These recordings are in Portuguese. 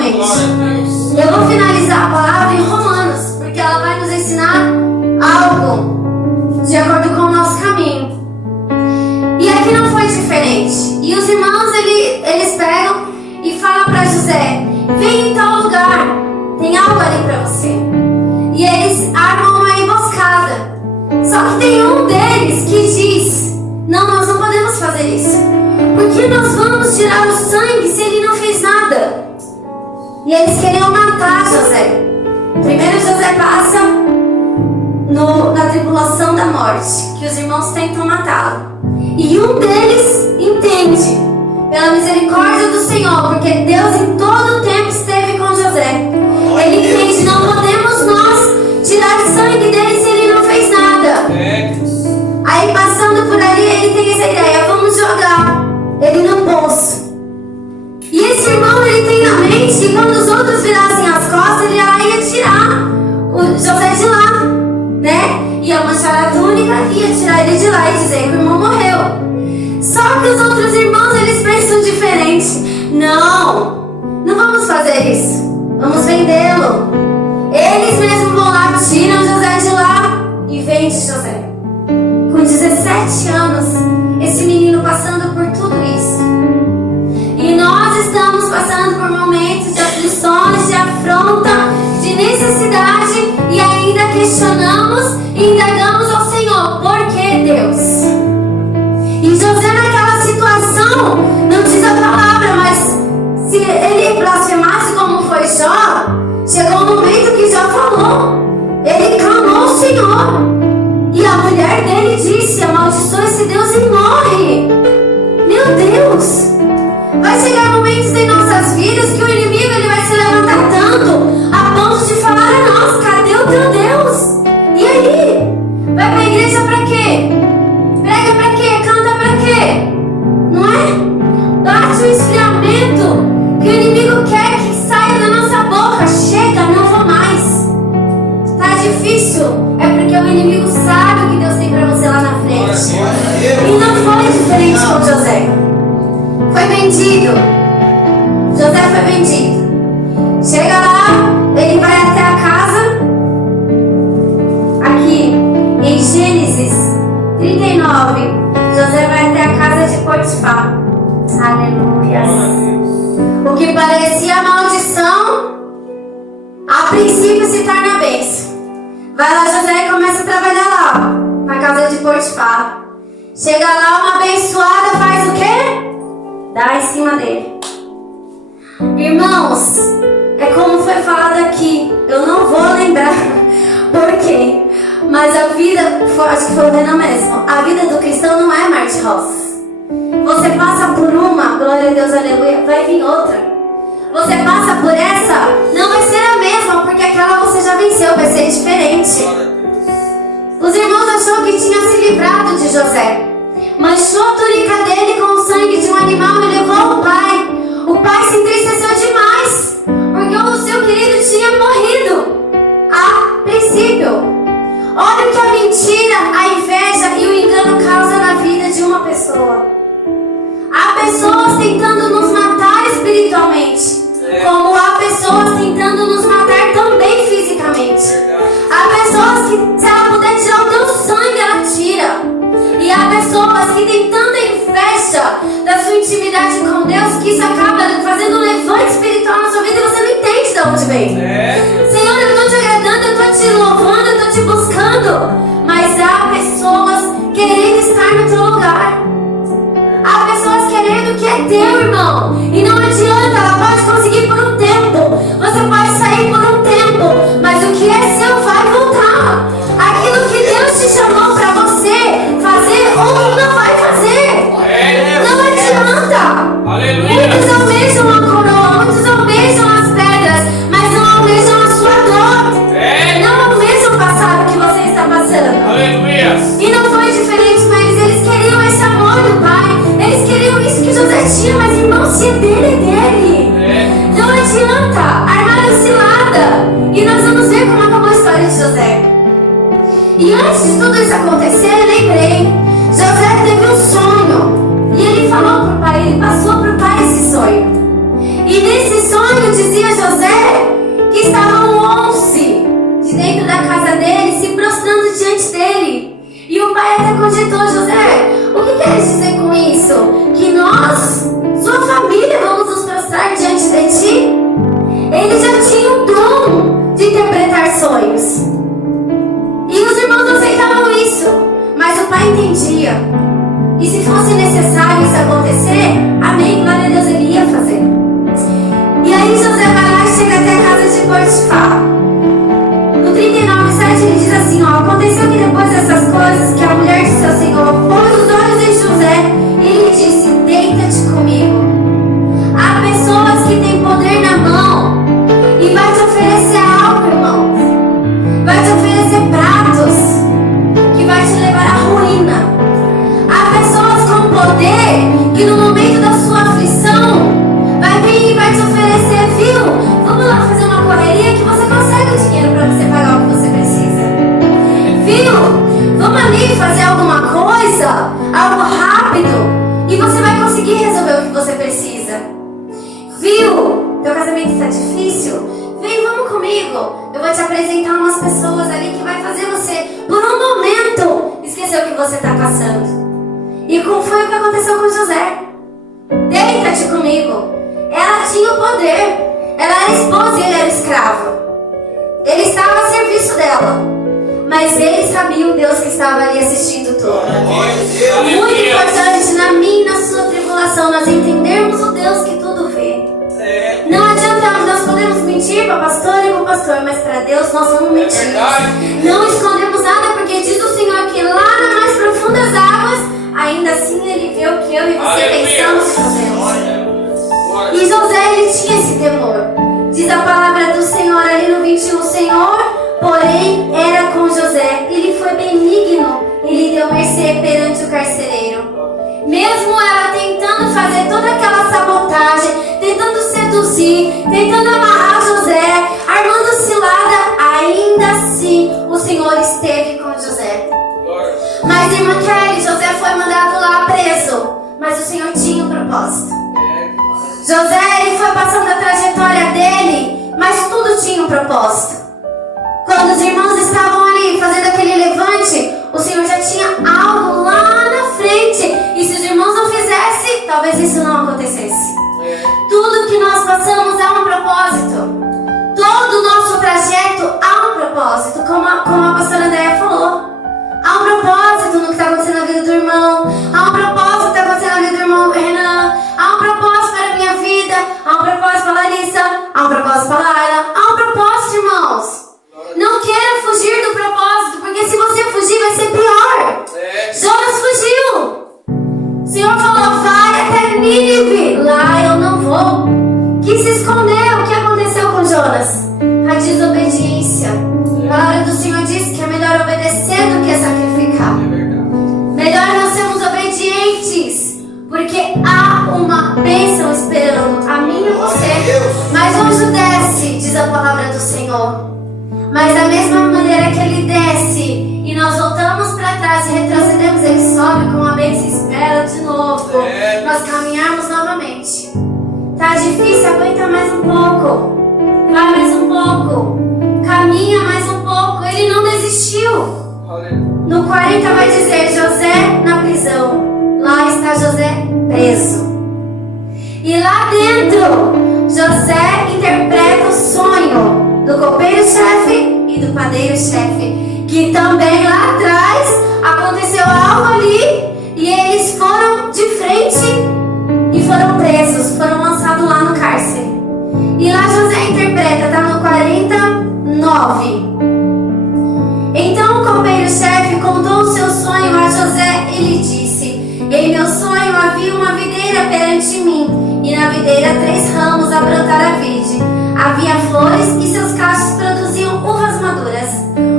espiritualmente. Eu vou finalizar a palavra em Romanos, porque ela vai nos ensinar algo de acordo com o nosso caminho. E aqui não foi diferente. E os irmãos, eles pegam e falam para José: vem em tal lugar, tem algo ali para você. E eles armam uma emboscada. Só que tem um deles que diz: não, nós não podemos fazer isso, porque nós vamos tirar o sangue se ele não fez nada. E eles queriam matar José. Primeiro José passa na tribulação da morte, que os irmãos tentam matá-lo. E um deles entende, pela misericórdia do Senhor, porque Deus em todo o tempo esteve com José. Ele entende: não podemos nós tirar sangue dele se ele não fez nada. Aí passando por ali, ele tem essa ideia: vamos jogar ele no poço. E esse irmão, ele tem na mente que quando os outros virassem as costas, ele ia tirar o José de lá, né? Ia manchar a túnica, ia tirar ele de lá e dizer que o irmão morreu. Só que os outros irmãos, eles pensam diferente. Não vamos fazer isso. Vamos vendê-lo. Eles mesmos vão lá, tiram José de lá e vendem José. Com 17 anos, esse menino passando por tudo isso. E nós estamos passando por momentos de aflições, de afronta, de necessidade, e ainda questionamos e indagamos ao Senhor: por que, Deus? E José, naquela situação, não diz a palavra, mas se ele blasfemasse como foi Jó, chegou um momento que Jó falou, ele clamou ao Senhor, e a mulher dele disse: amaldiçoa esse Deus e morre. Meu Deus! Vai chegar momentos em nossas vidas que o inimigo, ele vai se levantar tanto a ponto de falar a nós: cadê o teu Deus? E aí? Vai pra igreja pra quê? Prega pra quê? Canta pra quê? Não é? Bate o esfriamento que o inimigo quer que saia da nossa boca. Chega, não vou mais. Tá difícil? É porque o inimigo sabe o que Deus tem pra você lá na frente. E não foi diferente com José. Foi vendido. José foi vendido. Chega lá, ele vai até a casa. Aqui em Gênesis 39, José vai até a casa de Potifar. Aleluia. O que parecia maldição, a princípio se torna bênção. Vai lá José e começa a trabalhar lá, na casa de Potifar. Chega lá, uma abençoada faz o quê? Dá em cima dele. Irmãos, é como foi falado aqui. Eu não vou lembrar por quê, mas a vida, acho que foi o Renan mesmo, a vida do cristão não é mar de rosas. Você passa por uma, glória a Deus, aleluia, vai vir outra. Você passa por essa, não vai ser a mesma, porque aquela você já venceu, vai ser diferente. Os irmãos acharam que tinham se livrado de José. Manchou a túnica dele com o sangue de um animal e levou ao pai. O pai se entristeceu demais, porque o seu querido tinha morrido a princípio. Olha o que a mentira, a inveja e o engano causam na vida de uma pessoa. Há pessoas tentando nos matar espiritualmente, como há pessoas tentando nos matar também fisicamente. Há pessoas que, se ela puder tirar o teu sangue, ela tira. E há pessoas que têm tanta inveja da sua intimidade com Deus que isso acaba fazendo um levante espiritual na sua vida e você não entende de onde vem. Senhor, eu estou te agradando, eu estou te louvando, eu estou te buscando. Mas há pessoas querendo estar no teu lugar. Há pessoas querendo o que é teu, irmão. E não adianta, ela pode conseguir por um tempo. Você pode sair por um tempo, mas o que é seu vai voltar. Aquilo que Deus te chamou para você fazer ou não vai fazer. Não adianta. Aleluia. Muitos almejam a coroa, muitos almejam as pedras, mas não almejam a sua dor. Não almejam passar o que você está passando. Aleluia. E não foi diferente com eles. Eles queriam esse amor do Pai. Eles queriam isso que José tinha, mas irmão, se é dele, é dele. Não adianta. Armaram cilada. E nós vamos ver como acabou a história de José. E antes de tudo isso acontecer, eu lembrei. José teve um sonho. E ele falou para o pai, ele passou para o pai esse sonho. E nesse sonho dizia você precisa. Viu? Teu casamento está difícil? Vem, vamos comigo. Eu vou te apresentar umas pessoas ali que vai fazer você, por um momento, esquecer o que você está passando. E como foi o que aconteceu com José? Deita-te comigo. Ela tinha o poder. Ela era esposa e ele era escravo. Ele estava a serviço dela. Mas ele sabia o Deus que estava ali assistindo tudo. Muito importante na minha e na sua tribulação nós entendermos o Deus que tudo vê. Não adiantamos, nós podemos mentir para pastor e para o pastor, mas para Deus nós não mentimos. Não escondemos nada, porque diz o Senhor que lá nas mais profundas águas, ainda assim Ele vê o que eu e você pensamos e fazemos. E José, ele tinha esse temor. Diz a palavra do Senhor ali no 21, o Senhor, porém, era com José. Ele foi benigno, ele deu mercê perante o carcereiro. Mesmo ela tentando fazer toda aquela sabotagem, tentando seduzir, tentando amarrar José, armando cilada, ainda assim o Senhor esteve com José. Mas, irmã Kelly, José foi mandado lá preso, mas o Senhor tinha um propósito. José, ele foi passando a trajetória dele, mas tudo tinha um propósito. Quando os irmãos estavam ali fazendo aquele levante, o Senhor já tinha algo lá na frente. E se os irmãos não fizessem, talvez isso não acontecesse. Tudo que nós passamos há um propósito. Todo o nosso trajeto há um propósito. Como a pastora Andréia falou. Há um propósito no que está acontecendo na vida do irmão. Há um propósito no que está acontecendo na vida do irmão Renan. Há um propósito para a minha vida. Há um propósito para a Larissa. Há um propósito para a Lara. Há um propósito, irmãos. Não queira fugir do propósito, porque se você fugir vai ser pior. Jonas fugiu. O Senhor falou, vai até Nínive. Lá eu não vou. Quis se esconder. O que aconteceu com Jonas? A desobediência. A palavra do Senhor diz que é melhor obedecer do que sacrificar. Melhor nós sermos obedientes, porque há uma bênção esperando a mim e a você. Mas o anjo desce, diz a palavra do Senhor. Mas da mesma maneira que ele desce e nós voltamos para trás e retrocedemos, ele sobe com a bênção e espera de novo nós caminharmos novamente. Tá difícil? Aguenta mais um pouco. Vai mais um pouco. Caminha mais um pouco. Ele não desistiu. No 40 vai dizer José na prisão. Lá está José preso. E lá dentro, José interpreta o sonho do copeiro-chefe e do padeiro-chefe, que também lá atrás aconteceu algo ali e eles foram de frente e foram presos, foram lançados lá no cárcere. E lá José interpreta, está no 49. Então o copeiro-chefe contou o seu sonho a José. Ele disse, em meu sonho havia uma videira perante mim, e na videira 3 ramos a brotar a vide. Havia flores e seus cachos produziam uvas maduras.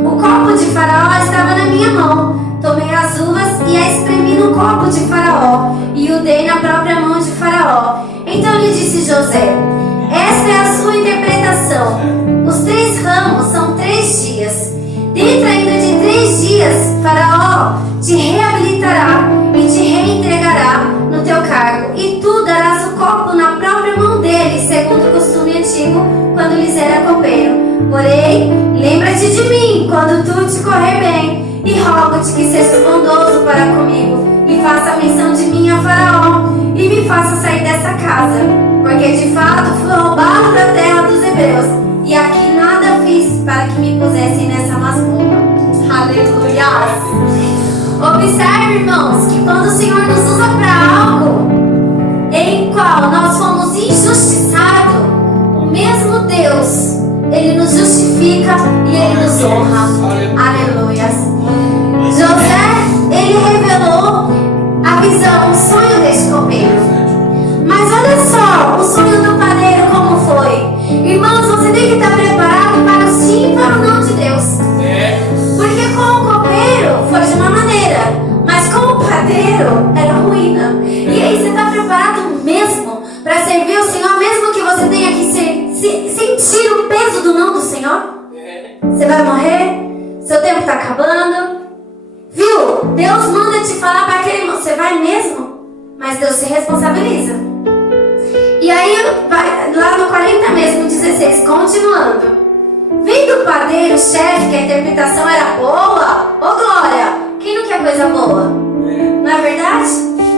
O copo de Faraó estava na minha mão. Tomei as uvas e a espremi no copo de Faraó e o dei na própria mão de Faraó. Então lhe disse José, esta é a sua interpretação. Os 3 ramos são 3 dias. Dentro ainda de 3 dias, Faraó te reabilitará e te reentregará no teu cargo. E tu darás o copo na própria mão dele, segundo o costume antigo, quando lhes era copeiro. Porém, lembra-te de mim, quando tu te correr bem, e rogo-te que sejas bondoso para comigo, e faça menção de mim a Faraó, e me faça sair dessa casa, porque de fato fui roubado da terra dos hebreus, e aqui nada fiz para que me pusessem nessa masmorra. Aleluia! Observe, irmãos, que quando o Senhor nos usa para algo em qual nós fomos injustiçados, o mesmo Deus, Ele nos justifica e Ele nos honra. Aleluia. José, ele revelou a visão, o sonho deste copeiro. Mas olha só, o sonho do padeiro como foi. Irmãos, você tem que estar preparado para o sim e para o não de Deus. Porque com o copeiro foi de uma maneira, mas com o padeiro era ruína. E aí, você está preparado mesmo para servir o Senhor, mesmo que você tenha que sentir o peso do não do Senhor? Você vai morrer? Seu tempo está acabando? Viu? Deus manda te falar para aquele irmão, você vai mesmo? Mas Deus se responsabiliza. E aí, lá no 40 mesmo, 16, continuando. Vendo o padeiro-chefe que a interpretação era boa, ô glória, quem não quer coisa boa? Não é verdade?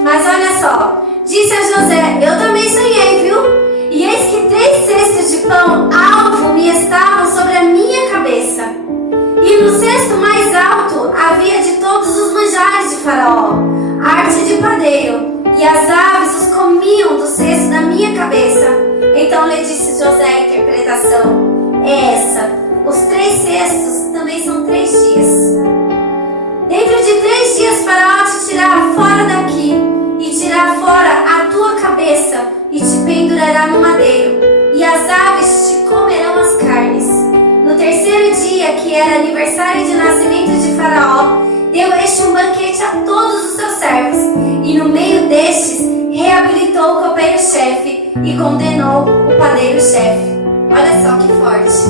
Mas olha só, disse a José, eu também sonhei, viu? E eis que 3 cestos de pão alvo me estavam sobre a minha cabeça. E no cesto mais alto havia de todos os manjares de Faraó, arte de padeiro, e as aves os comiam do cesto da minha cabeça. Então lhe disse José a interpretação, é essa, os 3 cestos também são 3 dias. Dentro de 3 dias Faraó te tirará fora daqui, e tirará fora a tua cabeça, e te pendurará no madeiro, e as aves te comerão as carnes. No 3º dia, que era aniversário de nascimento de Faraó, deu este um banquete a todos os seus servos, e no meio destes reabilitou o copeiro-chefe e condenou o padeiro-chefe. Olha só que forte.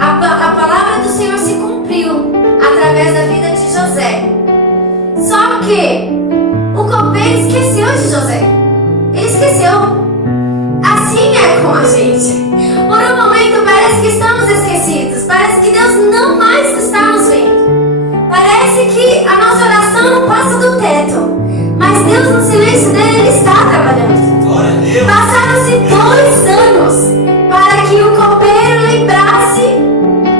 A palavra do Senhor se cumpriu através da vida de José. Só que o copeiro esqueceu de José. Ele esqueceu. Assim é com a gente. Por um momento parece que estamos esquecidos. Parece que Deus não mais está nos vendo. Parece que a nossa oração não passa do teto. Mas Deus, no silêncio dele, Ele está trabalhando. Glória a Deus. Passaram-se 2 anos para que o copeiro lembrasse.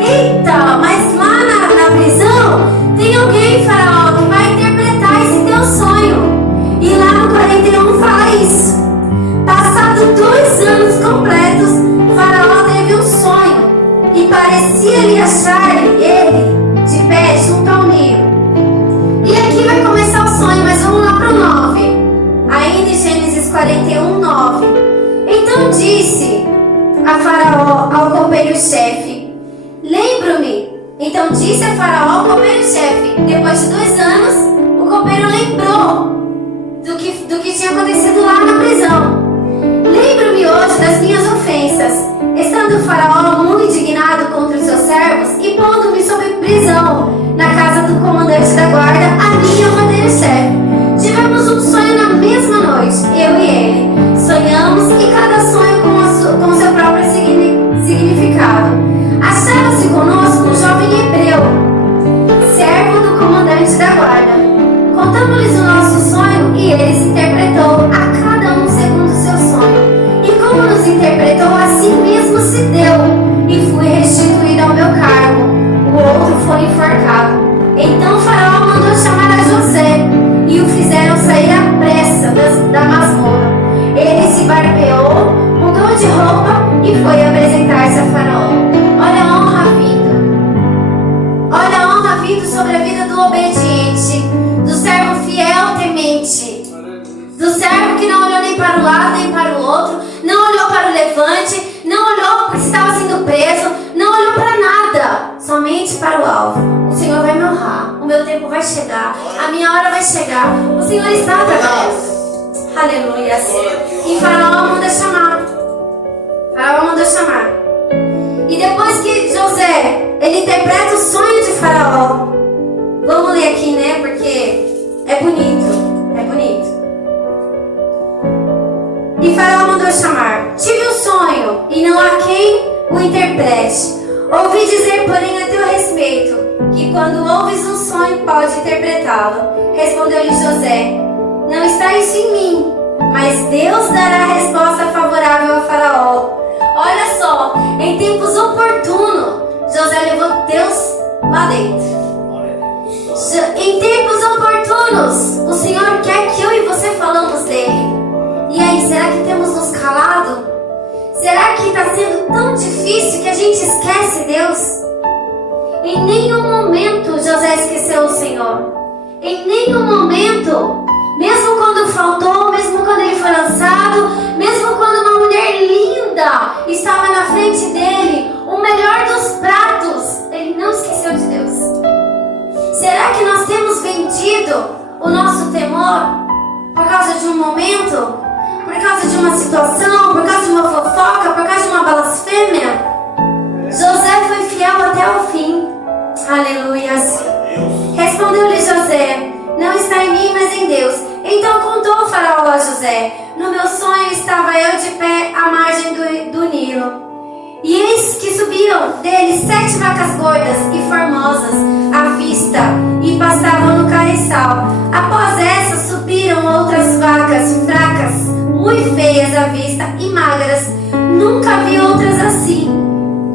Eita, mas lá na prisão tem alguém, Faraó, que vai interpretar esse teu sonho. E lá no 41 fala isso. Passados 2 anos completos, Faraó teve um sonho e parecia-lhe achar ele de pé junto ao Nilo. E aqui vai começar o sonho, mas vamos lá para o 9. Ainda em Gênesis 41, 9. Então disse a Faraó ao copeiro-chefe, lembro-me. Então disse a Faraó ao copeiro-chefe, depois de 2 anos, o copeiro lembrou do que tinha acontecido lá na prisão. Lembro-me hoje das minhas ofensas, estando o Faraó muito indignado contra os seus servos e pondo-me sob prisão na casa do comandante da guarda, a mim e ao padeiro-chefe. Tivemos um sonho na mesma noite, eu e ele. Sonhamos e cada sonho com o seu próprio significado. Achava-se conosco um jovem hebreu, servo do comandante da guarda. Contamos-lhes o nosso sonho e eles interpretou a cada um segundo o seu sonho. E como nos interpretou, assim mesmo se deu, e fui restituído ao meu cargo. O outro foi enforcado. Então Faraó mandou chamar a José e o fizeram sair à pressa da masmorra. Ele se barbeou, mudou de roupa e foi apresentar-se a Faraó. Olha a honra vindo. Olha a honra vindo sobre a vida do obediente, do servo fiel temente, do servo que não olhou nem para o lado nem para o outro, não olhou para o levante, não olhou porque estava sendo preso, não olhou para nada, somente para o alvo. O Senhor vai me honrar, o meu tempo vai chegar, a minha hora vai chegar, o Senhor está trabalhando. Aleluia. E Faraó manda chamar. Faraó mandou chamar. E depois que José, ele interpreta o sonho de Faraó. Vamos ler aqui, né? Porque é bonito. É bonito. E Faraó mandou chamar. Tive um sonho, e não há quem o interprete. Ouvi dizer, porém, a teu respeito, que quando ouves um sonho, pode interpretá-lo. Respondeu-lhe José, não está isso em mim, mas Deus dará a resposta favorável a Faraó. Olha só, em tempos oportunos, José levou Deus lá dentro. Em tempos oportunos, o Senhor quer que eu e você falamos dele. E aí, será que temos nos calado? Será que está sendo tão difícil que a gente esquece Deus? Em nenhum momento José esqueceu o Senhor. Em nenhum momento. Mesmo quando faltou, mesmo quando ele foi lançado, mesmo quando uma mulher linda estava na frente dele, o melhor dos pratos, ele não esqueceu de Deus. Será que nós temos vendido o nosso temor por causa de um momento? Por causa de uma situação? Por causa de uma fofoca? Por causa de uma blasfêmia? José foi fiel até o fim. Aleluia. Respondeu-lhe José, não está em mim, mas em Deus. Então contou o Faraó a José, no meu sonho estava eu de pé dele 7 vacas gordas e formosas à vista e pastavam no carriçal. Após essas subiram outras vacas fracas, muito feias à vista e magras. Nunca vi outras assim,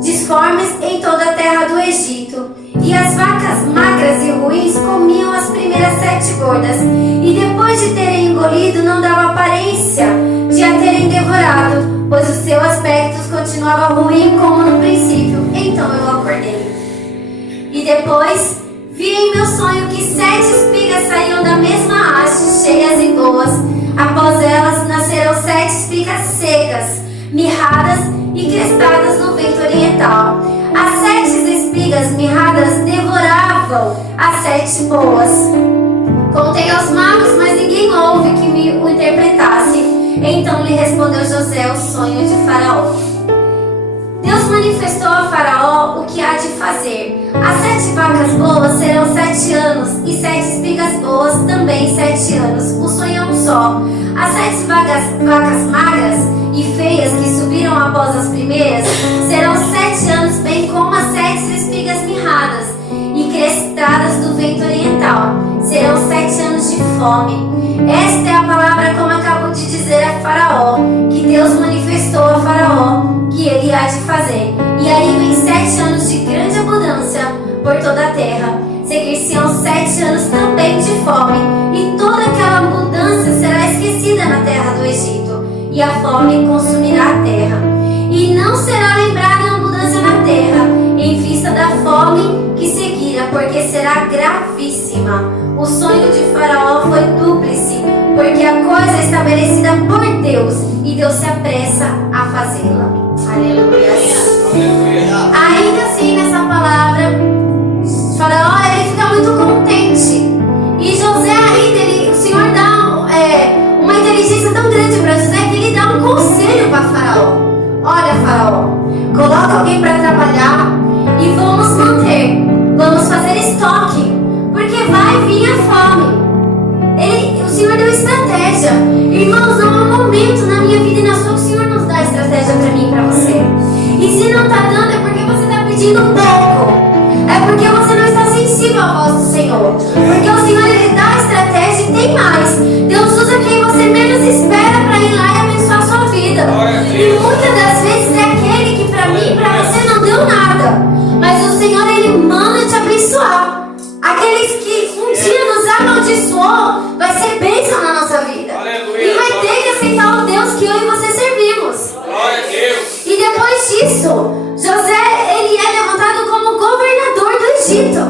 disformes em toda a terra do Egito. E as vacas magras e ruins comiam as primeiras 7 gordas, e depois de terem engolido não dava aparência de a terem devorado, pois o seu aspecto continuava ruim como no princípio. Então eu acordei. E depois vi em meu sonho que 7 espigas saíam da mesma haste, cheias e boas. Após elas nasceram 7 espigas secas, mirradas e crespadas no vento oriental. As 7 espigas mirradas devoravam as 7 boas. Contei aos magos, mas ninguém houve que me o interpretasse. Então lhe respondeu José o sonho de Faraó. Deus manifestou a Faraó o que há de fazer. As 7 vacas boas serão 7 anos, e 7 espigas boas também 7 anos. O sonho é um só. As 7 vacas magras e feias que subiram após as primeiras serão 7 anos, bem como as 7 espigas mirradas e crespadas do vento oriental. Serão 7 anos de fome. Esta é a palavra, como acabo de dizer a Faraó, que Deus manifestou a Faraó que ele há de fazer. E aí vem 7 anos de grande abundância por toda a terra. Seguir-se-ão 7 anos também de fome, e toda aquela abundância será esquecida na terra do Egito, e a fome consumirá a terra. E não será lembrada a abundância na terra, em vista da fome que seguira, porque será gravíssima. O sonho de Faraó foi dúplice, porque a coisa é estabelecida por Deus, e Deus se apressa a fazê-la. Aleluia. Ainda assim, nessa palavra, Faraó ele fica muito contente. E José ainda, o Senhor dá uma inteligência tão grande para José que ele dá um conselho para Faraó. Olha, Faraó, coloca alguém para trabalhar e vamos manter, vamos fazer estoque, porque vai vir a fome. O Senhor deu estratégia. Irmãos, não há um momento na minha vida e na sua que o Senhor nos dá estratégia para mim e para você. E se não está dando é porque você está pedindo pouco. É porque você não está sensível à voz do Senhor. Porque o Senhor ele dá estratégia e tem mais. Deus usa quem você menos espera para ir lá e abençoar a sua vida. E muitas das vezes é aquele que para mim e para você não deu nada. Mas o Senhor ele manda te abençoar. Aqueles que um dia nos amaldiçoou vai ser bênção na nossa vida. E vai ter que aceitar o Deus que eu e você servimos. E depois disso, José ele é levantado como governador do Egito.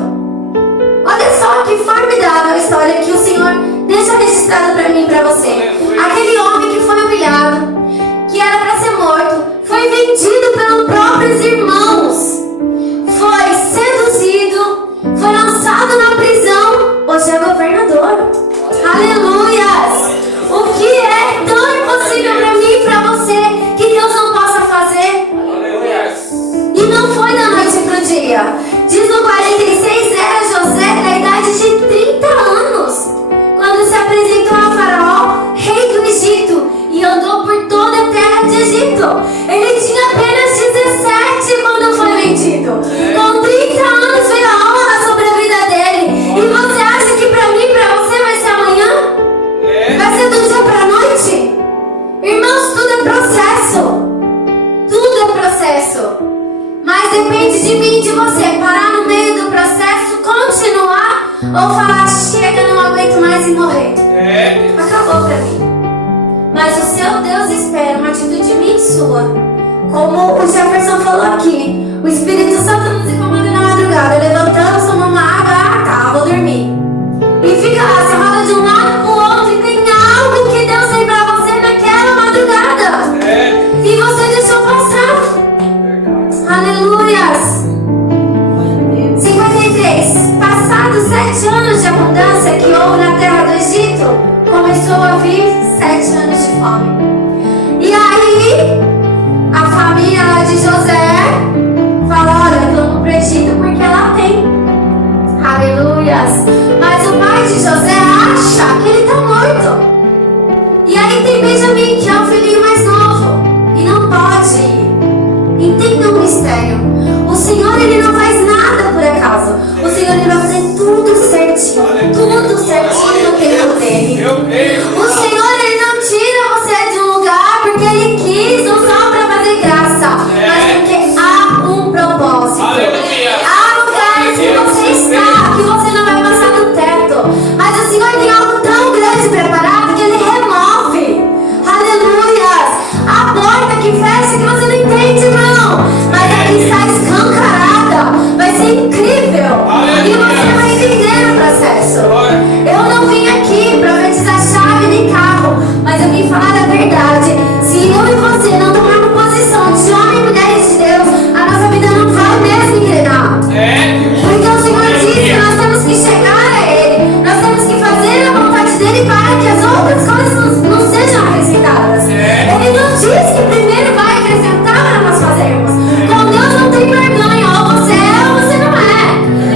Olha só que formidável a história que o Senhor deixa registrada para mim e para você. Aquele homem que foi humilhado, que era para ser morto, foi vendido pelos próprios irmãos, foi seduzido, foi lançado na prisão, hoje é governador. Aleluias! O que é tão impossível para mim e para você que Deus não possa fazer? E não foi da noite para o dia. Diz no 46, era José na idade de 30 anos, quando se apresentou a Faraó, rei do Egito, e andou por toda a terra de Egito. Ele tinha apenas 17 quando foi vendido. Com 30 anos veio a honra sobre a vida dele. E você acha que para mim e para você vai ser amanhã? Vai ser do dia para a noite? Irmãos, tudo é processo. Tudo é processo. Mas depende de mim e de você parar no meio do processo, continuar ou falar, chega, não aguento mais e morrer. Acabou pra mim. Mas o seu Deus espera uma atitude minha e sua. Como o Jefferson falou aqui, o Espírito Santo nos incomoda na madrugada. Levantamos, tomamos uma água, tá, vou dormir. E fica lá, você roda de um lado pro outro e tem algo que Deus tem pra você naquela madrugada. E você deixou passar. Aleluias. 53. Passados 7 anos de abundância que houve na terra do Egito, começou a vir 7 anos de fome. E aí, a família lá de José fala, olha, vamos para o Egito porque lá tem. Aleluias. Mas o pai de José acha que ele está morto. E aí tem Benjamim, que é o filhinho mais novo, e não pode ir. Entenda um mistério. Os Senhor, Ele não faz nada por acaso. O Senhor, Ele vai fazer tudo certinho no tempo dele. O Senhor, Ele não tira você de um lugar porque Ele quis ou só para fazer graça, mas porque há um propósito. Há lugares que você está, que você não vai passar do teto, mas o Senhor tem algo tão grande preparado que Ele remove. Aleluias! A porta que fecha que você não entende, irmão, mas ela está escancarada. Vai ser incrível. E você vai entender o processo. Eu não vim aqui profetizar chave nem carro, mas eu vim falar a verdade. Se eu e você não tomarmos posição de homem e mulheres de Deus, a nossa vida não vai mesmo engrenar. Porque o Senhor disse que nós temos que chegar a Ele, nós temos que fazer a vontade dEle para que as outras coisas não sejam acrescentadas. Ele não diz que primeiro vai acrescentar para nós fazermos. Com Deus não tem vergonha, ou você é ou você não é.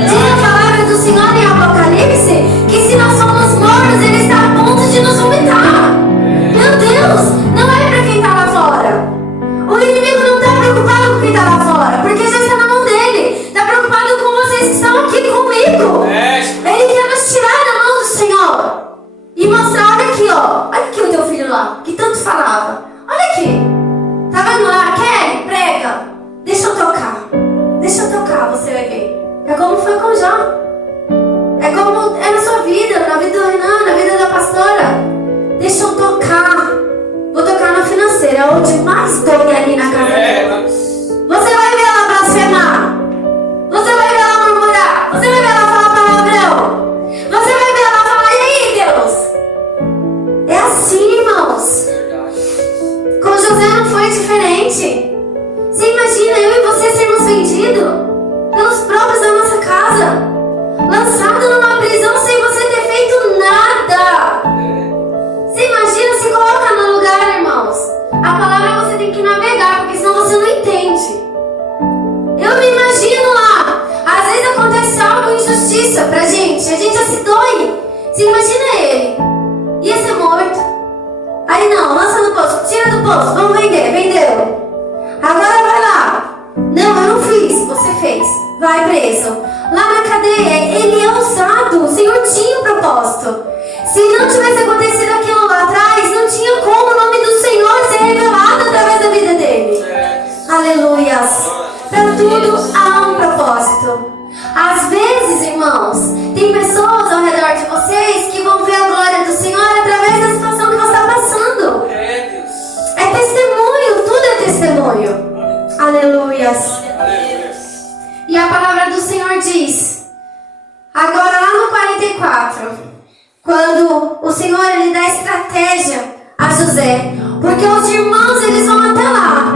Diz a palavra do Senhor em Apocalipse que se nós somos mortos, Ele está a ponto de nos vomitar. Meu Deus, não é para quem está lá fora. O inimigo não está preocupado com quem está lá fora, porque já está na mão dele. Está preocupado com vocês que estão aqui comigo. Ele quer nos tirar da mão do Senhor e mostrar, olha aqui, ó. Olha aqui o teu filho lá, que tanto falava. Olha aqui. Tá vendo lá? Kelly, prega. Deixa eu tocar, você vai ver. É como foi com Jó. É como é na sua vida, na vida do Renan, na vida da pastora. Deixa eu tocar. Vou tocar na financeira, é onde mais dói ali na casa dela. Você vai ver ela blasfemar. Você vai ver ela murmurar. Você vai ver ela falar palavrão. Você vai ver ela falar, e aí, Deus? É assim, irmãos. Com José não foi diferente. Você imagina eu e você sermos vendidos pelos próprios da nossa casa, lançado numa prisão sem você ter feito nada. Você imagina, se coloca no lugar, irmãos. A palavra você tem que navegar, porque senão você não entende. Eu me imagino lá. Às vezes acontece algo, injustiça pra gente, a gente já se dói. Você imagina ele, ia ser morto. Aí não, lança no poço, tira do poço, vamos vender, vendeu. Agora vai lá. Não, eu não fiz, você fez. Vai preso. Lá na cadeia, ele é usado. O Senhor tinha um propósito. Se não tivesse acontecido aquilo lá atrás, não tinha como o nome do Senhor ser revelado através da vida dele. Aleluias. Para tudo há um propósito. Às vezes, irmãos, tem pessoas ao redor de vocês que vão ver a glória do Senhor através da situação que você está passando. É testemunho, tudo é testemunho. Aleluias. E a palavra do Senhor diz, agora lá no 44, quando o Senhor ele dá estratégia a José, porque os irmãos eles vão até lá.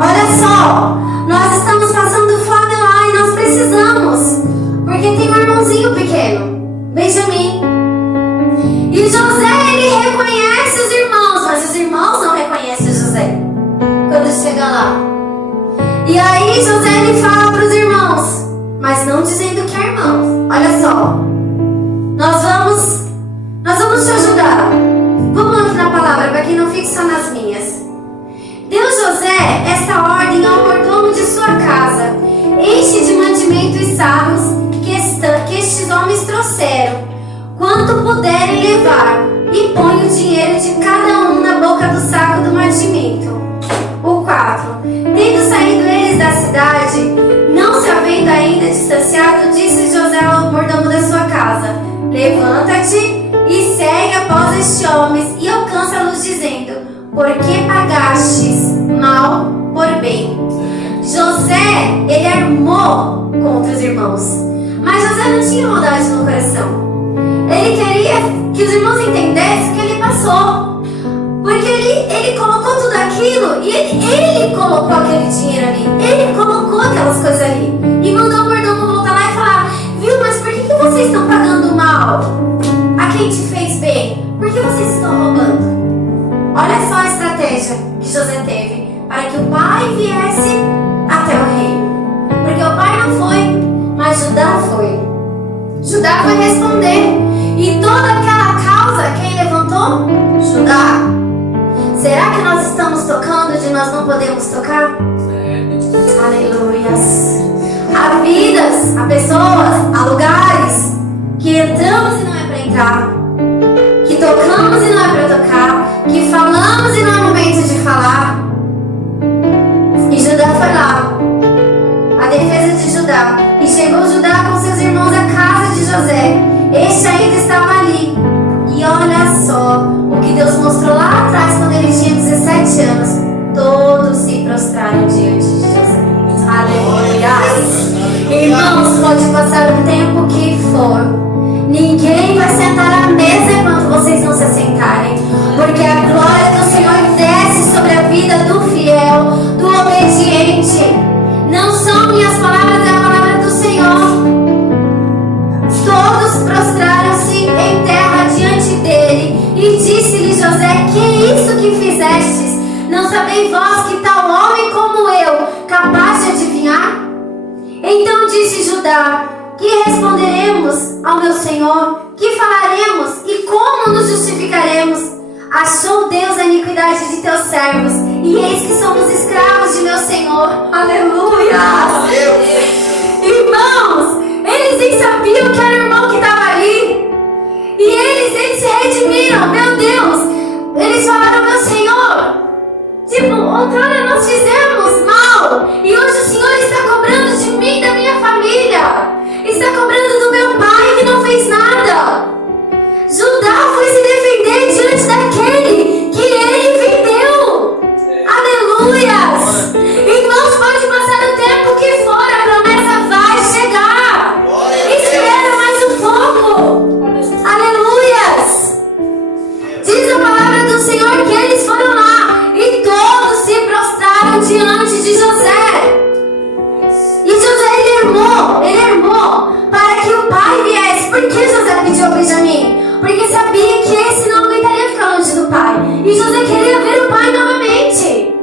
Olha só, nós estamos passando fome lá e nós precisamos, porque tem um irmãozinho pequeno, Benjamim. E José ele reconhece os irmãos, mas os irmãos não reconhecem José quando chega lá. E aí José ele fala para os irmãos, mas não dizendo que é irmãos. Olha só, nós vamos te ajudar. Vamos aqui na palavra para que não fique só nas minhas. Deu José esta ordem ao mordomo de sua casa: enche de mantimento e sarros que estes homens trouxeram, quanto puderem levar, e põe o dinheiro de cada um na boca do saco do mantimento. O 4. Tendo saído eles da cidade, não se havendo ainda distanciado, disse José ao mordomo da sua casa: levanta-te e segue após estes homens e alcança-los, dizendo: por que pagastes mal por bem? José, ele armou contra os irmãos, mas José não tinha maldade no coração. Ele queria que os irmãos entendessem o que ele passou, porque ele colocou tudo aquilo e ele colocou aquele dinheiro ali, ele colocou aquelas coisas ali e mandou o mordomo voltar lá e falar: viu, mas por que vocês estão pagando mal a quem te fez bem? Por que vocês estão roubando? Olha só a estratégia que José teve para que o pai viesse até o reino. Porque o pai não foi, mas Judá foi. Judá foi responder. E toda aquela causa, quem levantou? Judá. Será que nós estamos tocando onde nós não podemos tocar? Aleluias. Há vidas, há pessoas, há lugares que entramos e não é para entrar, que tocamos e não é para tocar, que falamos e não é momento de falar. E Judá foi lá, a defesa de Judá, e chegou Judá com seus irmãos à casa de José. Este ainda estava ali. E olha só o que Deus mostrou lá atrás, quando ele tinha 17 anos. Todos se prostraram diante de José. Aleluia. Irmãos, pode passar o tempo que for, ninguém vai sentar à mesa enquanto vocês não se assentarem, porque a glória do Senhor desce sobre a vida do fiel, do obediente. Não são minhas palavras, é a palavra do Senhor. Todos prostraram-se em terra diante dele, e disse-lhe José: que é isso que fizestes? Não sabeis vós que tal homem como eu, capaz de adivinhar? Então disse Judá: que responderemos ao meu Senhor? Que falaremos e como nos justificaremos? Achou Deus a iniquidade de teus servos, e eis que somos escravos de meu Senhor. Aleluia! Irmãos, eles nem sabiam que era o irmão que estava ali. E eles se redimiram. Meu Deus, eles falaram: meu Senhor, tipo, outrora nós fizemos mal, e hoje o Senhor está cobrando de mim, da minha família, está cobrando do meu pai que não fez nada. Judá foi se defender diante daquele que ele vendeu. Aleluias. Irmãos, pode passar o tempo que for, a promessa vai chegar. Espera mais um pouco. Aleluias. Diz a palavra do Senhor que eles foram lá e todos se prostraram diante de José. E José, ele armou para que o pai viesse. Por que José pediu a Benjamim? Porque sabia que esse não aguentaria ficar longe do pai. E José queria ver o pai novamente.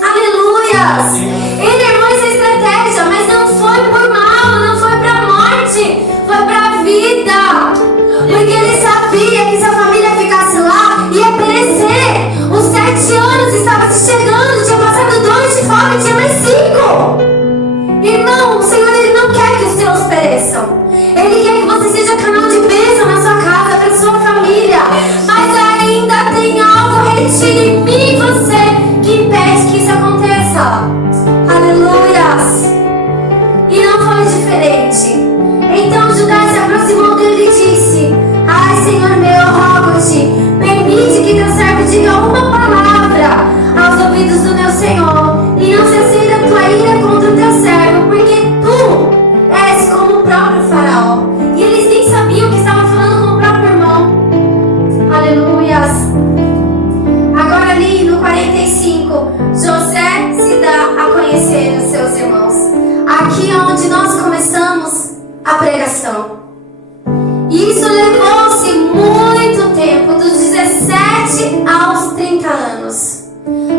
Aleluias. Ele armou essa estratégia, mas não foi por mal, não foi para a morte, foi para a vida. Porque ele sabia que se a família ficasse lá, ia perecer. Os 7 anos estavam se chegando, tinha passado 2 de fome, tinha mais 5. Irmão, o Senhor, ele não quer que os seus pereçam. Ele quer que você seja canal de bênção na sua casa, para sua família. Mas ainda tem algo retido em mim e você que impede que isso aconteça. Aleluias. E não foi diferente. Então Judá se aproximou dele e disse: ai, Senhor meu, eu rogo-te, permite que teu servo diga uma palavra aos ouvidos do meu Senhor, e não se acenda a tua ira contra o teu servo, porque tu és como o próprio faraó. E eles nem sabiam que estavam falando com o próprio irmão. Aleluias. Agora ali no 45, José se dá a conhecer os seus irmãos. Aqui é onde nós começamos a pregação. E isso levou-se muito tempo, dos 17 aos 30 anos,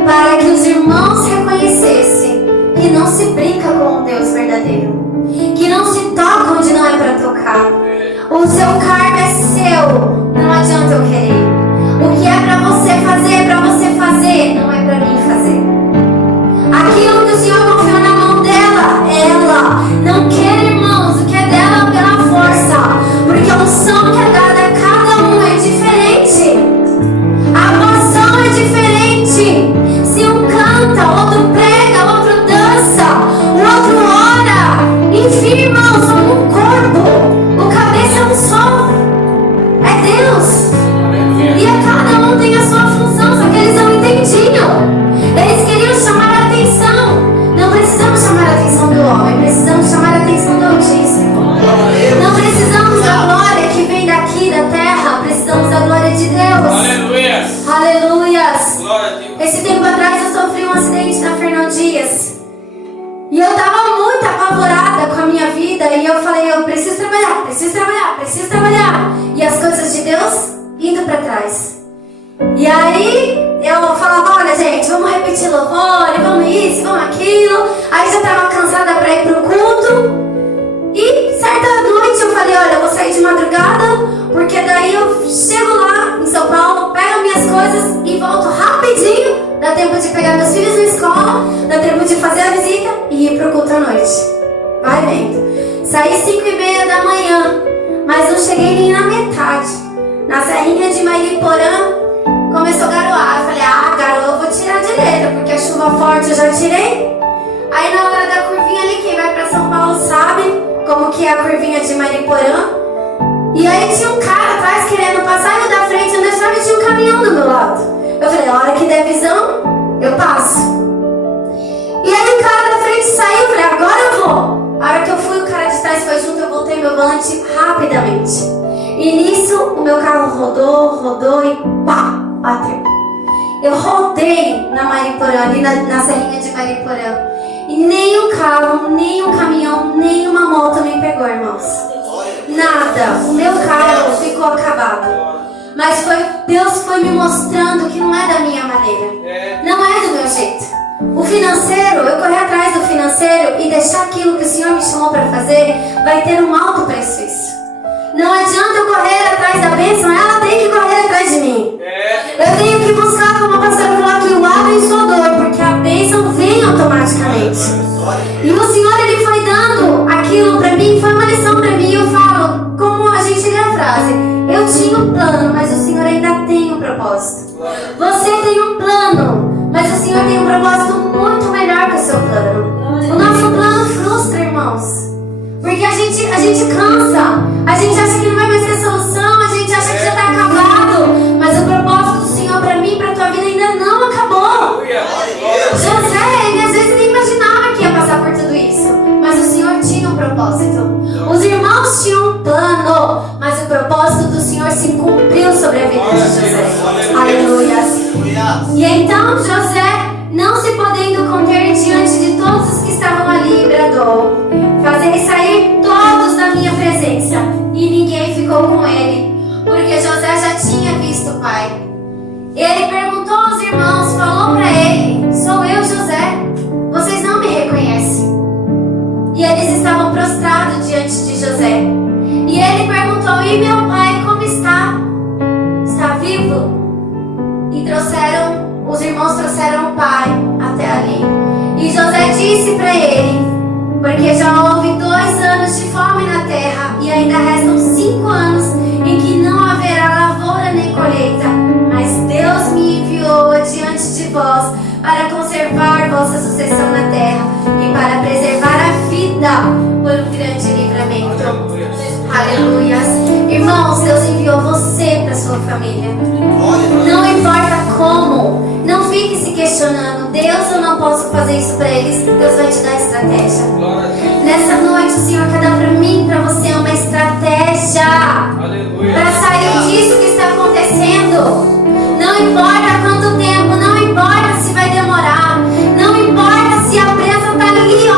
para que os irmãos reconhecessem que não se brinca com o Deus verdadeiro, que não se toca onde não é para tocar. O seu karma é seu, não adianta eu querer. O que é para você fazer, não é para mim fazer. Aquilo que o Senhor confiou na mão dela, ela não quer, irmãos, o que é dela pela força, porque a unção que é dada a cada um é diferente. A emoção é diferente. Se um canta, outro prega, outro dança, o outro ora. Enfim, irmãos, somos um corpo. O cabeça é um só. É Deus. E a cada um tem a sua função, só que eles não entendiam. Eles queriam chamar a atenção. Não precisamos chamar a atenção do homem, precisamos chamar a atenção do Altíssimo. Não precisamos da glória que vem daqui da terra, precisamos da glória de Deus. Aleluias. Aleluias. Glória a Deus. Esse tempo atrás eu sofri um acidente na Fernão Dias. E eu tava muito apavorada com a minha vida. E eu falei: eu preciso trabalhar, preciso trabalhar, preciso trabalhar. E as coisas de Deus indo pra trás. E aí eu falava: olha, gente, vamos repetir louvor, vamos isso, vamos aquilo. Aí já tava cansada pra ir pro culto. E certa noite eu falei: olha, eu vou sair de madrugada, porque daí eu chego lá em São Paulo, pego minhas coisas e volto rapidinho. Dá tempo tempo de pegar meus filhos na escola, dá tempo de fazer a visita e ir pro culto à noite. Vai vendo. Saí 5h30 da manhã, mas não cheguei nem na metade. Na serrinha de Mariporã, começou a garoar. Eu falei, garoa, eu vou tirar de letra, porque a chuva forte eu já tirei. Aí na hora da curvinha ali, quem vai pra São Paulo sabe como que é a curvinha de Mariporã. E aí tinha um cara atrás querendo passar, eu da frente, eu deixava e tinha um caminhão do meu lado. Eu falei, a hora que der visão, eu passo. E aí o cara da frente saiu, eu falei, agora eu vou. A hora que eu fui, o cara de trás foi junto, eu voltei meu volante rapidamente. E nisso, o meu carro rodou e pá, bateu. Eu rodei na Mariporã, ali na serrinha de Mariporã. E nem um carro, nem um caminhão, nem uma moto me pegou, irmãos. Nada. O meu carro ficou acabado. Mas Deus foi me mostrando que não é da minha maneira. Não é do meu jeito. O financeiro, eu correr atrás do financeiro e deixar aquilo que o Senhor me chamou para fazer, vai ter um alto preço isso. Não adianta eu correr atrás da bênção, ela tem que correr atrás de mim. Eu tenho que buscar, como a pastora falou aqui, o abençoador, porque a bênção vem automaticamente. E o Senhor, Ele foi dando aquilo para mim, foi uma lição para mim. Eu falo, como a gente lê a frase, eu tinha um plano, mas o Senhor ainda tem um propósito. Você tem um plano, mas o Senhor tem um propósito muito melhor que o seu plano. O nosso plano frustra, irmãos. Porque a gente cansa, a gente acha que não vai mais ter solução, a gente acha que já está acabado. Mas o propósito do Senhor para mim, para a tua vida ainda não acabou. José, ele às vezes nem imaginava que ia passar por tudo isso. Mas o Senhor tinha um propósito. Os irmãos tinham um plano, mas o propósito do Senhor se cumpriu sobre a vida de José. Aleluia. E então José, não se podendo conter diante de todos os que estavam ali, bradou: fazei sair todos da minha presença. E ninguém ficou com ele, porque José já tinha visto o pai. Ele perguntou aos irmãos, falou para ele: sou eu, José? Vocês não me reconhecem? E eles estavam prostrados diante de José. E ele perguntou: e meu pai como está? Está vivo? E os irmãos trouxeram o pai até ali. E José disse para ele: porque já houve 2 anos de fome na terra, e ainda restam 5 anos em que não haverá lavoura nem colheita. Mas Deus me enviou adiante de vós para conservar vossa sucessão na terra e para preservar a vida por um grande livramento. Aleluias. Irmãos, Deus enviou você para sua família. Não importa como, não fique se questionando: Deus, eu não posso fazer isso para eles. Deus vai te dar estratégia. Nessa noite o Senhor quer dar para mim, para você, uma estratégia para sair disso que está acontecendo. Não importa quanto tempo, não importa se vai demorar, não importa se a presa está ali,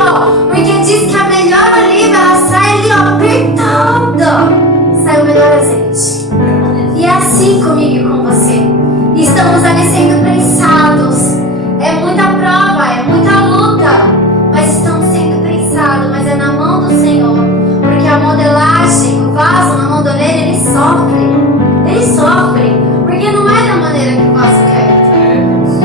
porque diz que a melhor oliva, ela sai ali, apertada. Sai o melhor azeite. E é assim comigo e com você. Estamos ali sendo prensados. É muita prova, é muita luta, mas estamos sendo prensados. Mas é na mão do Senhor. Porque a modelagem, o vaso na mão do oleiro, ele sofre. Ele sofre. Porque não é da maneira que o vaso quer.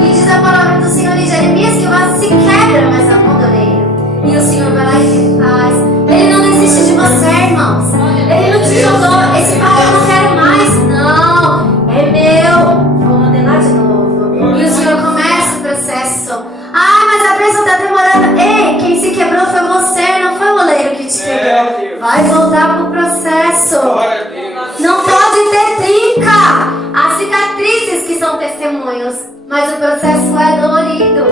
E diz a palavra do Senhor em Jeremias que o vaso se quebra, mas na mão do oleiro. E o Senhor vai lá e faz. Ele não desiste de você, irmãos. Ele não te jogou. Esse pai eu não quero mais. Não, é meu. Vou modelar de novo. E o Senhor começa o processo. Mas a pessoa está demorando. Ei, quem se quebrou foi você, não foi o oleiro que te quebrou. Vai voltar pro processo. Não pode ter trinca. As cicatrizes que são testemunhos, mas o processo é dolorido.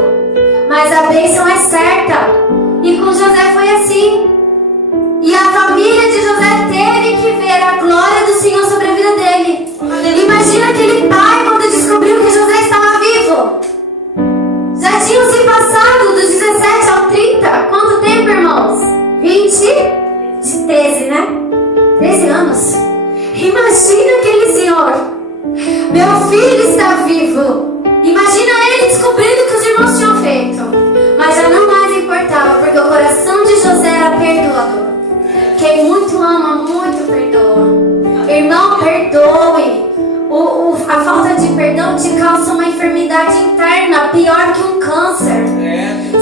Mas a bênção é certa. E com José foi assim. E a família de José teve que ver a glória do Senhor sobre a vida dele. Imagina aquele pai quando descobriu que José estava vivo. Já tinham se passado dos 17 ao 30. Quanto tempo, irmãos? 13, né? 13 anos. Imagina aquele senhor: meu filho está vivo. Imagina ele descobrindo o que os irmãos tinham feito. Mas já não mais importava, porque o coração de José era perdoador. Quem muito ama, muito perdoa. Irmão, perdoe. A falta de perdão te causa uma enfermidade interna pior pior que um câncer.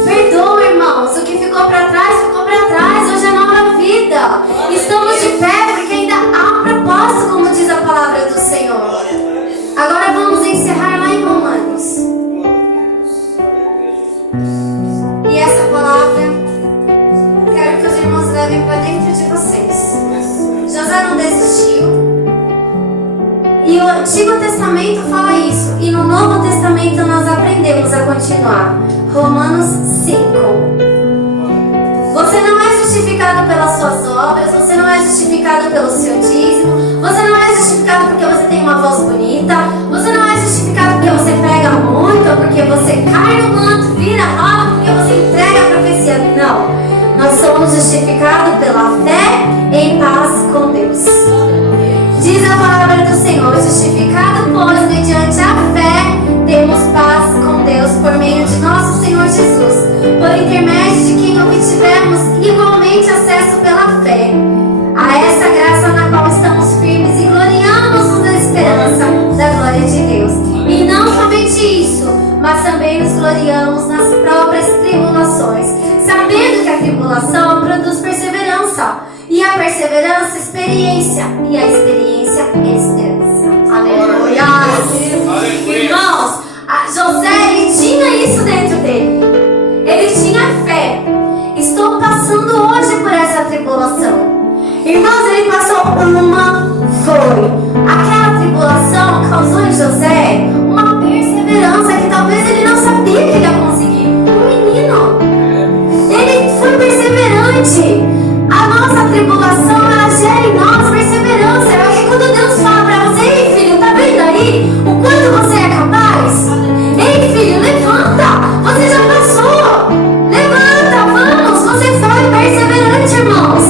Perdoa, irmãos. O que ficou para trás, ficou para trás. Hoje é nova vida. Estamos de pé porque ainda há um propósito, como diz a palavra do Senhor. Agora vamos encerrar lá em Romanos. E essa palavra, quero que os irmãos levem para dentro de vocês. José não desistiu. E o Antigo Testamento fala isso. E no Novo Testamento nós aprendemos a continuar. Romanos 5. Você não é justificado pelas suas obras. Você não é justificado pelo seu dízimo. Você não é justificado porque você tem uma voz bonita. Você não é justificado porque você prega muito. Ou porque você cai no manto, vira roda, porque você entrega a profecia. Não. Nós somos justificados pela fé em paz com Deus. Diz a palavra do Senhor: justificado, pois, mediante a fé, temos paz com Deus por meio de nosso Senhor Jesus, por intermédio de quem obtivemos igualmente acesso pela fé a essa graça na qual estamos firmes e gloriamos-nos na esperança da glória de Deus. E não somente isso, mas também nos gloriamos nas próprias tribulações, sabendo que a tribulação produz perseverança, e a perseverança, experiência, e a experiência, esperança. Aleluia! Irmãos, José, ele tinha isso dentro dele. Ele tinha fé. Estou passando hoje por essa tribulação. Irmãos, ele passou foi. Aquela tribulação causou em José uma perseverança que talvez ele não sabia que ele ia conseguir. Menino, ele foi perseverante. A nossa tribulação, ela gera em nós perseverança. É que quando Deus fala pra você: ei filho, tá vendo aí o quanto você é capaz? Ei filho, levanta, você já passou. Levanta, vamos, você foi perseverante, irmãos.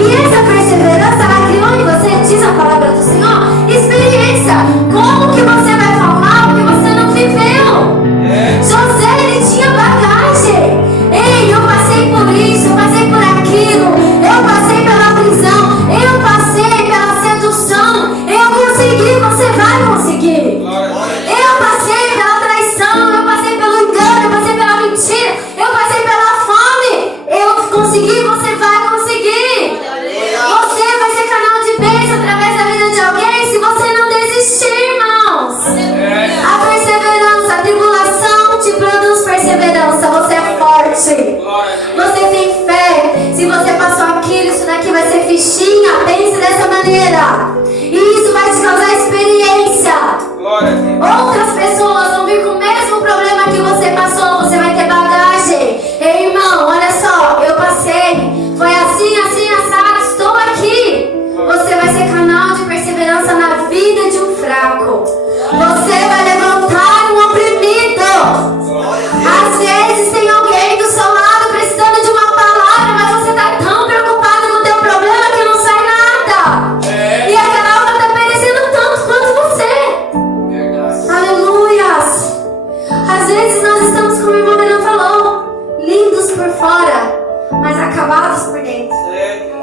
E essa perseverança, ela criou em você, diz a palavra do Senhor, experiência. Como que você vai falar o que você não viveu? José, ele tinha bagagem. Ei, eu passei por isso, eu passei por aquilo. Eu passei pela prisão, eu passei pela sedução. Eu consegui, você vai conseguir. Eu passei pela traição, eu passei pelo engano, eu passei pela mentira, eu passei pela fome. Eu consegui, você vai conseguir. Você vai ser canal de bênção através da vida de alguém se você não desistir, irmãos. A perseverança, a tribulação te produz perseverança. Você é forte, você tem fé. Se você passou aquilo, isso daqui vai ser fichinha. Pense dessa maneira. E isso vai te causar experiência. Outras pessoas vão vir com o mesmo problema que você passou. Você vai ter bagagem. Ei, irmão, olha só, eu passei. Foi assim, assim, assado. Estou aqui. Você vai ser canal de perseverança na vida de um fraco. Você vai levantar um oprimido. Às vezes tem alguém do seu lado precisando de uma palavra, mas você está tão preocupado com o teu problema que não sai nada. E aquela alma está perecendo tanto quanto você. Aleluias. Às vezes nós estamos, como o irmão Renan falou, lindos por fora, mas acabados por dentro.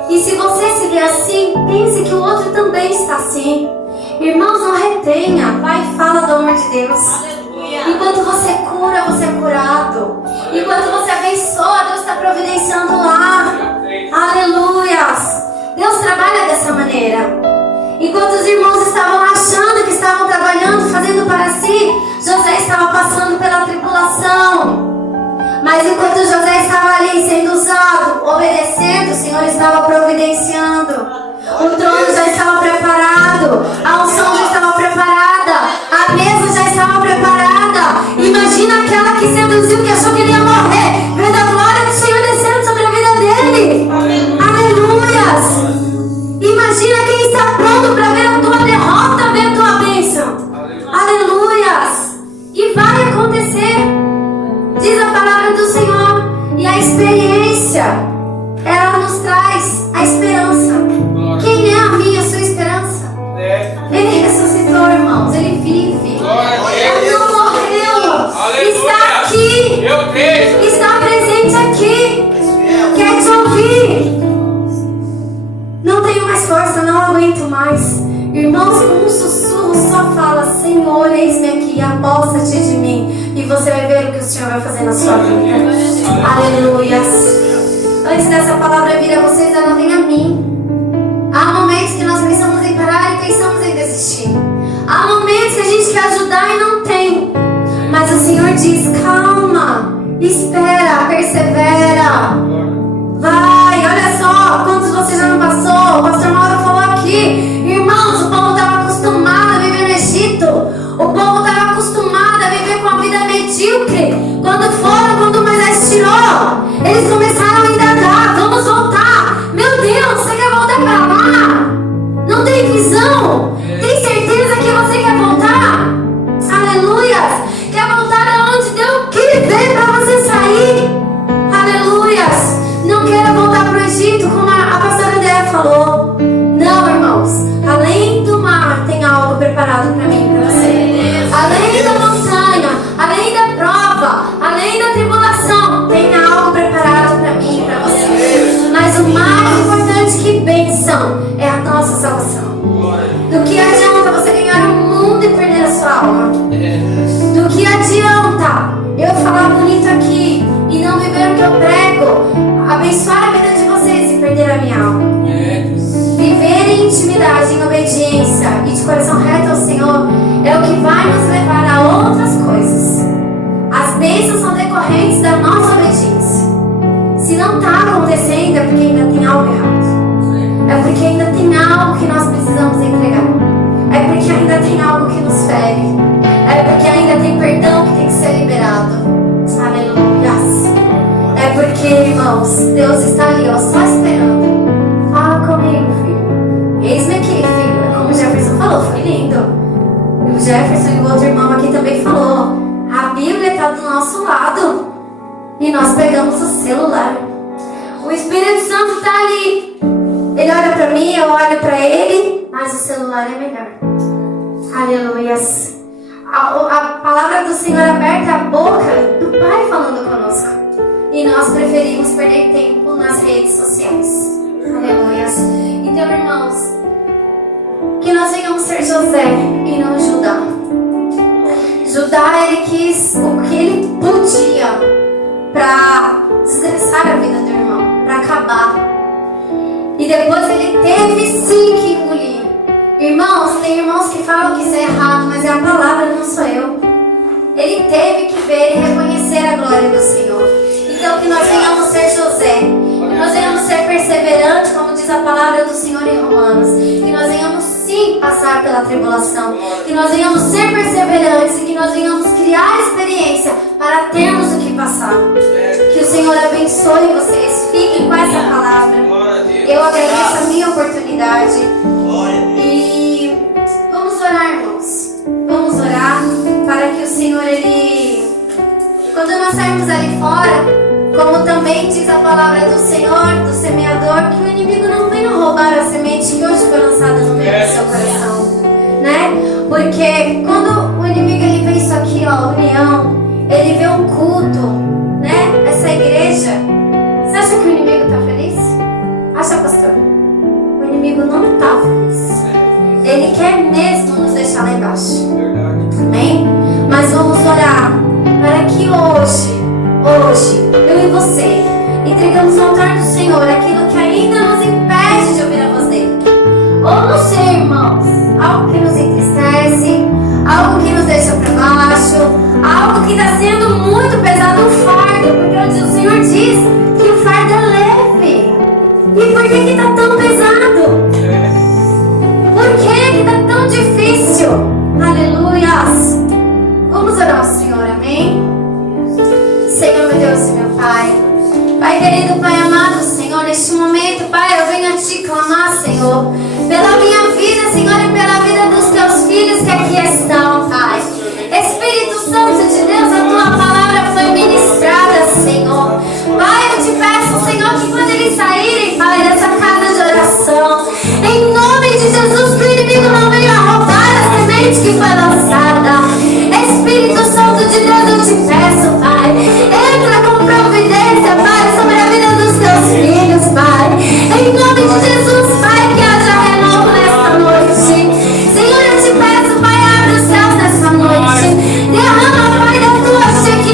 E se você se vê assim, pense que o outro também está assim. Irmãos, não retenha. Vai e fala do amor de Deus. Enquanto você cura, você é curado. Enquanto você abençoa, Deus está providenciando lá. Aleluias. Deus trabalha dessa maneira. Enquanto os irmãos estavam achando que estavam trabalhando, fazendo para si, José estava passando pela tribulação. Mas enquanto José estava ali sendo usado, obedecendo, o Senhor estava providenciando. O trono já estava preparado, a unção já estava preparada, a mesa já estava preparada. Imagina aquela que seduziu, que achou que ele ia morrer, vendo a glória do Senhor descendo sobre a vida dele. Aleluias. Imagina quem está pronto para ver a tua derrota, ver a tua bênção. Aleluias. E vai acontecer, diz a palavra do Senhor. E a experiência, ela nos traz a esperança. Quem é a minha, a sua esperança? Ele ressuscitou, irmãos. Ele vive. Ele não morreu. Está aqui. Está presente aqui. Quer te ouvir. Não tenho mais força, não aguento mais. Irmãos, com um sussurro só fala: Senhor, eis-me aqui, aposta-te de mim. E você vai ver o que o Senhor vai fazer na sua vida. Aleluias. Antes dessa palavra vir a vocês, ela vem a mim. Há momentos que nós pensamos em parar e pensamos em desistir. Há momentos que a gente quer ajudar e não tem. Mas o Senhor diz, calma, espera, persevera. Vai, olha só, quantos você já não passou? O pastor Mauro falou aqui. Irmãos, o povo estava acostumado a viver no Egito. O povo estava acostumado a viver com a vida medíocre. Quando Moisés tirou, eles começaram a indagar, vamos voltar. Meu Deus, você quer voltar para lá? Não tem visão? Tem certeza que você quer voltar? Aleluia! Quer voltar aonde Deus quer ver para você sair? Aleluia! Não quero voltar para o Egito, como a pastora Andréa falou. Não, irmãos. Além do mar, tem algo preparado para mim e para você. Além da montanha, além da prova, além da tribulação, tem algo preparado para mim e para você. Mas o mais importante que bênção é a nossa salvação. Do que adianta você ganhar o mundo e perder a sua alma? Do que adianta eu falar bonito aqui e não viver o que eu prego? Abençoar a vida de vocês e perder a minha alma. Viver em intimidade, em obediência e de coração reto ao Senhor é o que vai nos levar a outras coisas. As bênçãos são decorrentes da nossa obediência. Se não está acontecendo é porque ainda tem algo errado. É porque ainda tem algo que nós precisamos entregar. É porque ainda tem algo que nos fere. É porque ainda tem perdão que tem que ser liberado. Aleluia. É porque, irmãos, Deus está ali, ó, só esperando. Fala comigo, filho. Eis-me aqui, filho. Como o Jefferson falou, foi lindo. E o Jefferson e o outro irmão aqui também falou. A Bíblia está do nosso lado. E nós pegamos o celular. O Espírito Santo está ali. Ele olha para mim, eu olho para ele. Mas o celular é melhor. Aleluias. A palavra do Senhor aberta a boca do Pai falando conosco. E nós preferimos perder tempo nas redes sociais. Aleluias. Então, irmãos, que nós venhamos ser José e não Judá. Judá, ele quis o que ele podia para desgraçar a vida do irmão, para acabar. E depois ele teve sim que engolir. Irmãos, tem irmãos que falam que isso é errado, mas é a palavra, não sou eu. Ele teve que ver e reconhecer a glória do Senhor. Então que nós venhamos ser José, que nós venhamos ser perseverantes, como diz a palavra do Senhor em Romanos, que nós venhamos sim passar pela tribulação, que nós venhamos ser perseverantes e que nós venhamos criar experiência para termos o que passar. Que o Senhor abençoe vocês, fiquem com essa palavra. Eu agradeço a minha oportunidade. E vamos orar, irmãos. Vamos orar para que o Senhor, Ele... Quando nós sairmos ali fora, como também diz a palavra do Senhor, do semeador, que o inimigo não venha roubar a semente que hoje foi lançada no meio do seu coração, né? Porque quando o inimigo ele vê isso aqui, ó, união, ele vê um culto, né? Essa igreja, você acha que o inimigo está feliz? Acha, pastor? O inimigo não está feliz. Ele quer mesmo nos deixar lá embaixo. Amém? Mas vamos orar para que hoje, eu e você, entregamos no altar do Senhor aquilo que ainda nos impede de ouvir a voz dele. Ou não sei, irmãos, algo que nos entristece, algo que nos deixa para baixo, algo que está sendo muito pesado, um fardo, porque o Senhor diz que o fardo é leve. E por que está tão pesado? Por que está tão difícil? Aleluias! Vamos orar ao Senhor, amém? Senhor, meu Deus e meu Pai. Pai querido, Pai amado, Senhor, neste momento, Pai, eu venho a Te clamar, Senhor, pela minha vida, Senhor, e pela vida dos Teus filhos que aqui estão, Pai. Espírito Santo de Deus, a Tua palavra foi ministrada, Senhor. Pai, eu Te peço, Senhor, que quando eles saírem, Pai, dessa casa de oração, em nome de Jesus, que o inimigo não venha roubar a semente que foi lançada. Espírito Santo de Deus, eu Te peço, Pai, entra com providência, Pai, sobre a vida dos Teus filhos, Pai. Em nome de Jesus, Pai, que haja renovo nesta noite. Senhor, eu Te peço, Pai, abre os céus nesta noite. Derrama, Pai, da Tua cheia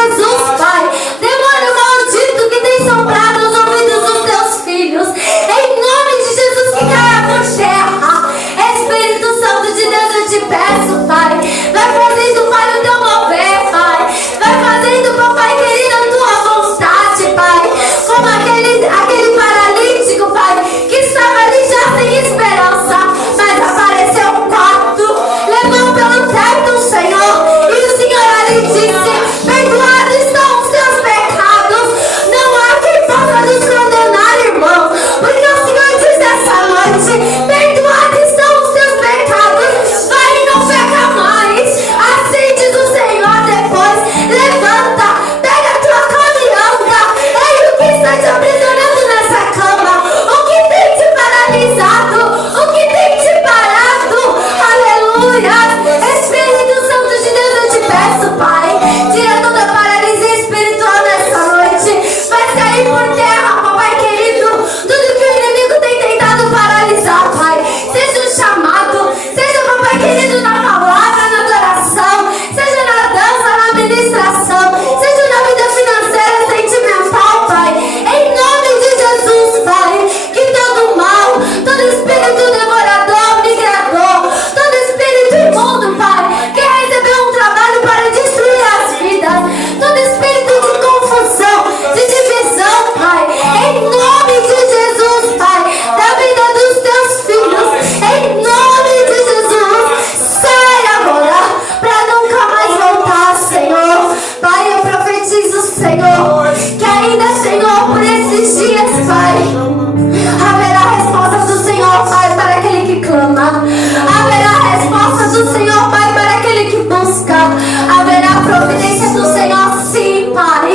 Jesus, Pai. Demônio maldito que tem soprado nos ouvidos dos teus filhos. Em nome de Jesus, que caia por terra. Espírito Santo de Deus, eu te peço, Pai. Vai fazendo, Pai, o teu mover, Pai. Vai fazendo, papai querido, a tua vontade, Pai. Como aquele paralítico, Pai, que estava ali já sem esperança, mas apareceu um quarto, levou pelo teto, Senhor. E o Senhor ali disse: perdoados estão os teus pecados. Não há quem possa nos condenar, irmão. Porque o Senhor diz essa noite: perdoados estão os teus pecados. Vai e não peca mais. Assim diz o Senhor depois. Levanta, pega a tua cama e anda. Ei, o que está te aprisionando nessa cama? O que tem te paralisado? O que tem te parado? Aleluia. Espírito Santo de Deus, eu te peço, Pai. Tira toda a paralisia espiritual nessa noite. Faz cair por terra, papai querido, tudo que o inimigo tem tentado paralisar, Pai. Seja um chamado, seja, papai querido, na palavra, na adoração, seja na dança, na administração, seja na vida financeira, sentimental, Pai. Em nome de Jesus, Pai, que todo mal, todo espírito devorador, migrador, todo espírito imundo, Pai, que recebeu um trabalho para destruir as vidas, todo espírito de confusão, de divisão, Pai, em nome de Jesus, Pai, da vida dos teus filhos, em nome de Jesus, sai agora, para nunca mais voltar, Senhor. Pai, eu profetizo, Senhor, que ainda, Senhor, por esses dias, Pai, haverá a resposta do Senhor, Pai, para aquele que clama. Haverá a resposta do Senhor, Pai, para aquele que busca. Haverá a providência do Senhor, sim, Pai.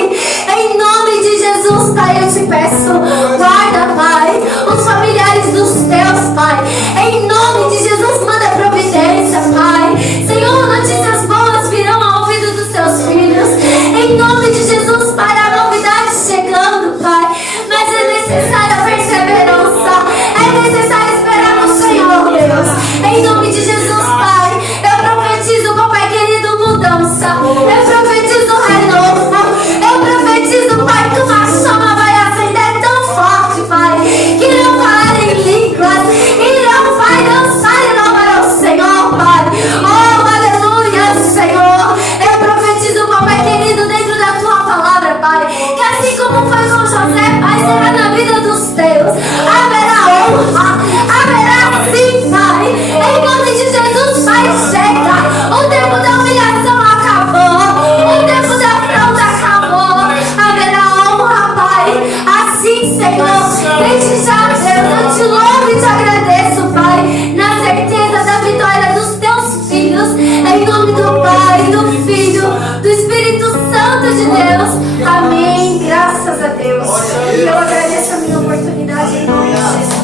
Em nome de Jesus, Pai, eu te peço, guarda, Pai, os familiares dos teus, Pai. Em nome de Jesus, manda providência, Pai. Senhor, notícias boas virão ao ouvido dos teus filhos. Em nome de Jesus, Pai, a novidade chegando, Pai. Mas é necessária a perseverança. É necessário esperar no Senhor, Deus. Em nome de Jesus, Pai, eu profetizo, papai querido, mudança. Eu profetizo renovo. Eu profetizo, Pai, que uma chama vai acender tão forte, Pai, que não falar em línguas e não vai dançar e louvar ao Senhor, Pai. Oh, aleluia, Senhor. Eu profetizo, papai querido, dentro da tua palavra, Pai, que assim como foi com José, Pai, será na vida dos teus. Haverá honra, haverá sim, Pai. Em nome de Jesus, Pai, chega. O tempo da humilhação acabou. O tempo da afronta acabou. Haverá honra, Pai. Assim, Senhor, desde já, Deus, eu te louvo e te agradeço, Pai, na certeza da vitória dos teus filhos. Em nome do Pai, do Filho, do Espírito Santo de Deus. Amém. Graças a Deus. E eu agradeço a minha oportunidade em nome de Jesus.